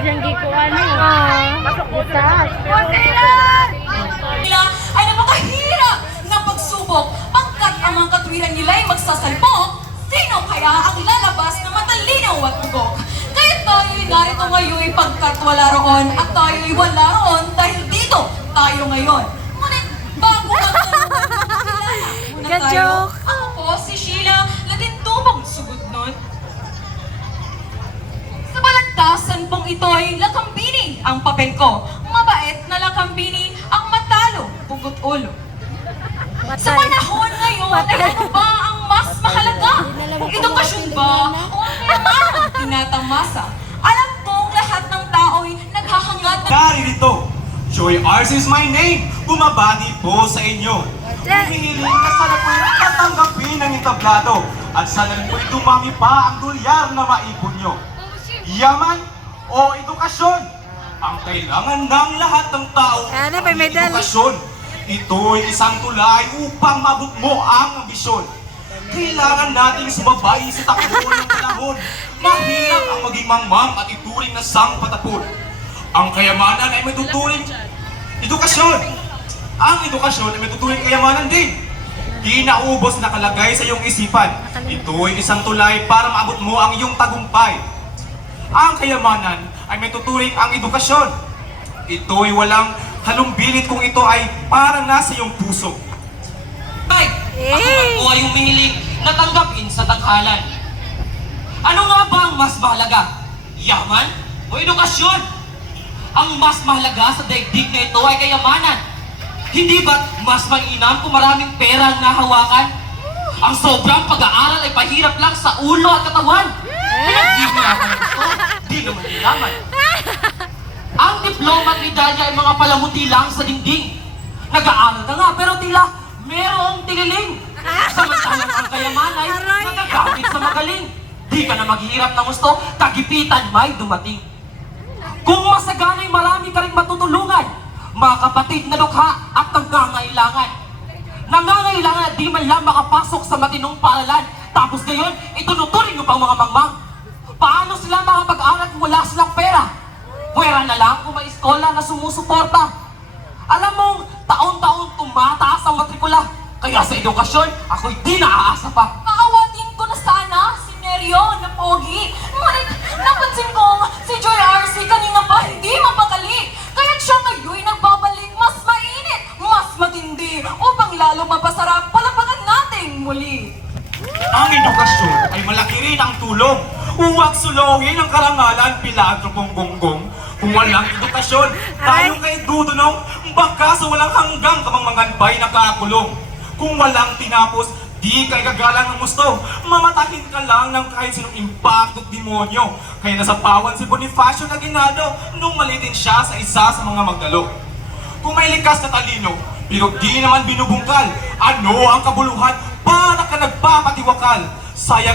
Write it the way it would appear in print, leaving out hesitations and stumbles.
dyan gikuan eh. Butas. Nila ay napakahirap na pagsubok pagkat ang mga katwiran nila ay magsasalpok. Sino kaya ang lalabas na matalinaw at bugok? Kaya tayo'y narito ngayon pagkat wala roon at tayo'y wala roon dahil dito tayo ngayon. Ngunit bago magkakilala, muna tayo. Ako po si Sheila, Latintubong sugod nun. Sa balagtasan pong ito ay lakambini ang papel ko. Mabait na lakambini ang matalo, pugot ulo. Sa panahon ngayon ay ano ba ang mas mahalaga? Edukasyon ba o ang kayamanan tinatamasa? Alam kong lahat ng tao'y naghahangad na... Naririto, Joy Ars is my name. Bumabati po sa inyo. Humihiling na sana po'y tatanggapin ang entablado at sana rin po'y dumami pa ang dolyar na maipon nyo. Yaman o edukasyon? Ang kailangan ng lahat ng tao ay edukasyon. Ito'y isang tulay upang mabot mo ang ambisyon. Kailangan nating sumabay sa takbo ng panahon. Mahirap ang maging mangmang at ituring na sang patapon. Ang kayamanan ay may tuturing edukasyon. Ang edukasyon ay may tuturing kayamanan din. Di naubos na kalagay sa iyong isipan. Ito'y isang tulay para maabot mo ang iyong tagumpay. Ang kayamanan ay may tuturing ang edukasyon. Ito'y walang halumbilit kung ito ay parang nasa iyong puso. Tay, ako ay humihiling na tanggapin sa tanghalan. Ano nga ba ang mas mahalaga? Yaman o edukasyon? Ang mas mahalaga sa daigdig na ito ay kayamanan. Hindi ba't mas mainam kung maraming pera ang nahawakan? Ang sobrang pag-aaral ay pahirap lang sa ulo at katawan. Pinag-iwalakan ng gusto, di naman nilaman. Ang diploma at medalya ay mga palamuti lang sa dingding. Nag-aaral ka nga pero tila merong tililing. Samantalang ang kayaman ay nagagamit sa magaling. Di ka na maghihirap ng gusto, kagipitan may dumating. Kung masaganay marami ka rin matutulungan, mga kapatid na dukha at nangangailangan. Nangangailangan at di man lang makapasok sa matinong paaralan. Tapos ngayon, itunuturing mo pang mga mangmang. Paano sila makapag-aral kung wala silang pera? Pwera na lang kung may eskola na sumusuporta. Alam mo, taon-taon tumataas ang matrikula. Kaya sa edukasyon, ako'y di naaasa pa. Aawatin ko na sana si Neryo na pogi. Ngunit napansin ko si Joy RC kanina pa hindi mapakali. Kaya't siya ngayo'y nagbabalik mas mainit, mas matindi upang lalo mapasarap palapakan natin muli. Ang edukasyon ay malaki rin ang tulong. Huwag suluhin ang karangalan pilantropong gonggong. Kung walang edukasyon, tayo kay dudunong, baka sa walang hanggang kamangmanganbay na kakulong. Kung walang tinapos, di kay gagalang ng gusto. Mamatahin ka lang ng kahit sinong impacto at demonyo. Kaya nasapawan si Bonifacio na Aguinaldo nung malitin siya sa isa sa mga magdalo. Kung may likas na talino, pero di naman binubungkal, ano ang kabuluhan para ka nagpapatiwakal? Sayang